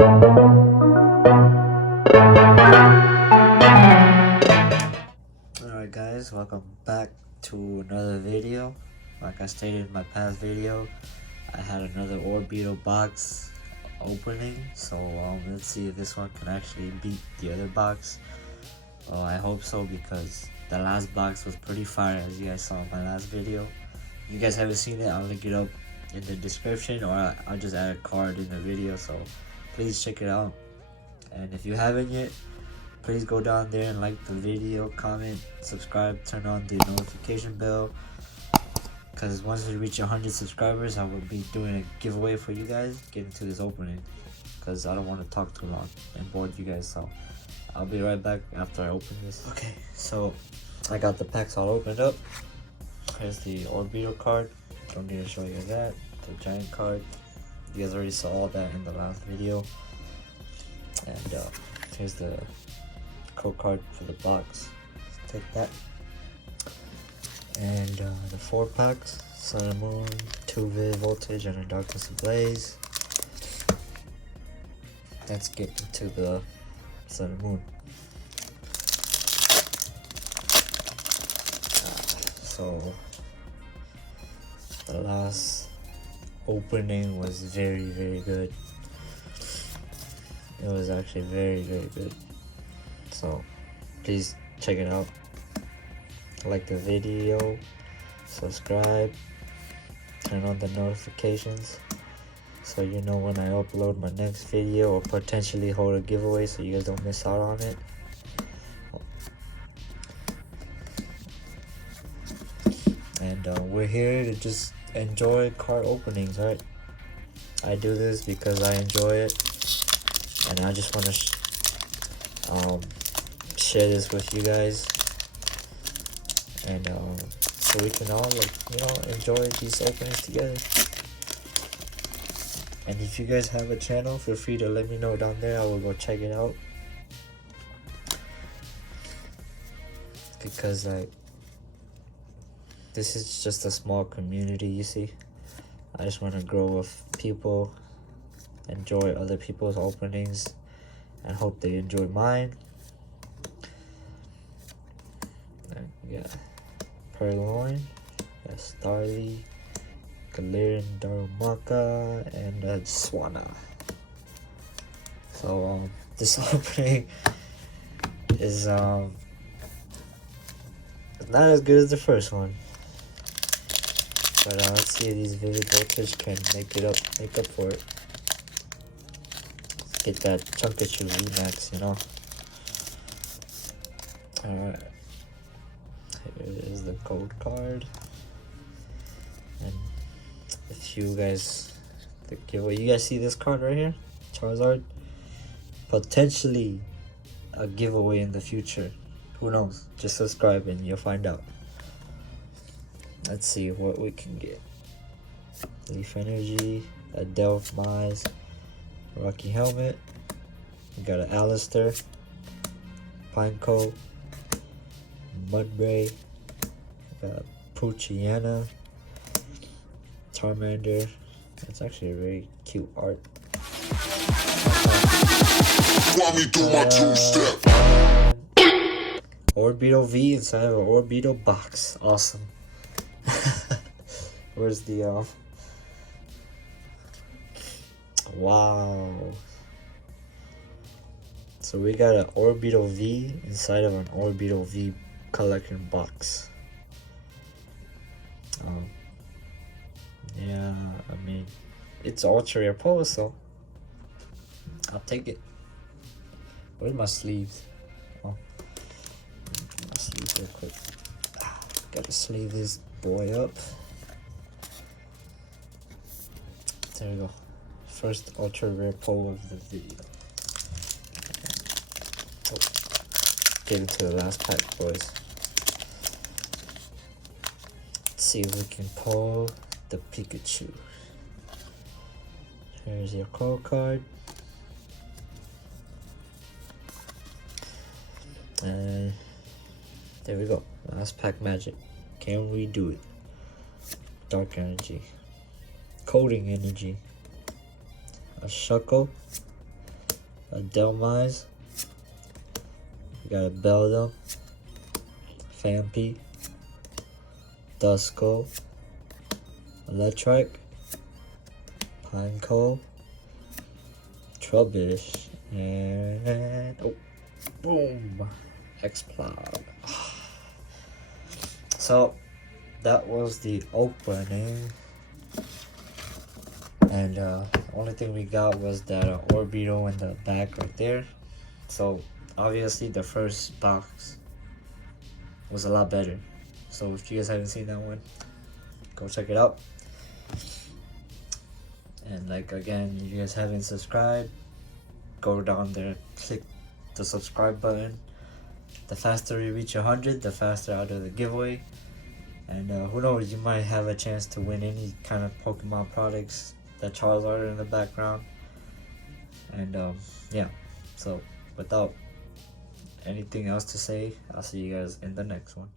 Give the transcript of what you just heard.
Alright guys, welcome back to another video. Like I stated in my past video, I had another Orbeetle box opening, so let's see if this one can actually beat the other box. Well, I hope so, because the last box was pretty fire, as you guys saw in my last video. If you guys haven't seen it, I'll link it up in the description, or I'll just add a card in the video, so please check it out. And if you haven't yet, please go down there and like the video, comment, subscribe, turn on the notification bell, because once we reach 100 subscribers, I will be doing a giveaway for you guys. Get into this opening, because I don't want to talk too long and bore you guys, so I'll be right back after I open this. Okay, so I got the packs all opened up. Here's the Orbeetle card. Don't need to show you that. The giant card, you guys already saw all that in the last video. And here's the code card for the box. Let's take that. And the 4 packs: Sun and Moon, 2 Vivid Voltage, and a Darkness Ablaze. Let's get into the Sun and Moon. So the last opening was very good. It was actually very good. So please check it out. Like the video, subscribe, turn on the notifications so you know when I upload my next video, or potentially hold a giveaway so you guys don't miss out on it. And we're here to just enjoy card openings, right? I do this because I enjoy it, and I just want to share this with you guys, and so we can all, like, enjoy these openings together. And if you guys have a channel, feel free to let me know down there. I will go check it out, because like, this is just a small community, you see. I just want to grow with people, enjoy other people's openings, and hope they enjoy mine. Yeah, Purloin, Starly, Galarian Darumaka, and Swanna. So this opening is not as good as the first one, but let's see if these Vivid Voltage can make up for it. Let's get that Chunkachu VMAX, Alright. Here is the code card. And if you guys, the giveaway, you guys see this card right here? Charizard. Potentially a giveaway in the future. Who knows? Just subscribe and you'll find out. Let's see what we can get. Leaf Energy, a Delphize, Rocky Helmet. We got an Alistair, Pineco, Mudbray, Poochyena, Charmander. That's actually a very cute art. Orbeetle V inside of an Orbeetle box. Awesome. Where's the wow. So we got an Orbeetle V inside of an Orbeetle V collection box. Yeah, I mean, it's ultra rare pull, so I'll take it. Where's my sleeves? Oh, my sleeves real quick. Gotta sleeve this boy up. There we go. First ultra rare pull of the video. Oh, get into the last pack, boys. Let's see if we can pull the Pikachu. Here's your call card. And there we go. Last pack magic. Can we do it? Dark Energy. Coding Energy. A Shuckle. a Delmise, we got a Beldum, Fampi, Duskull, Electric, Pineco, Trubbish, and oh, boom, X-Plod. So that was the opening, and the only thing we got was that Orbeetle in the back right there. So obviously the first box was a lot better. So if you guys haven't seen that one, go check it out. And like again, if you guys haven't subscribed, go down there, click the subscribe button. The faster we reach 100, the faster I'll do the giveaway. And who knows, you might have a chance to win any kind of Pokemon products that Charizard in the background. And yeah, so without anything else to say, I'll see you guys in the next one.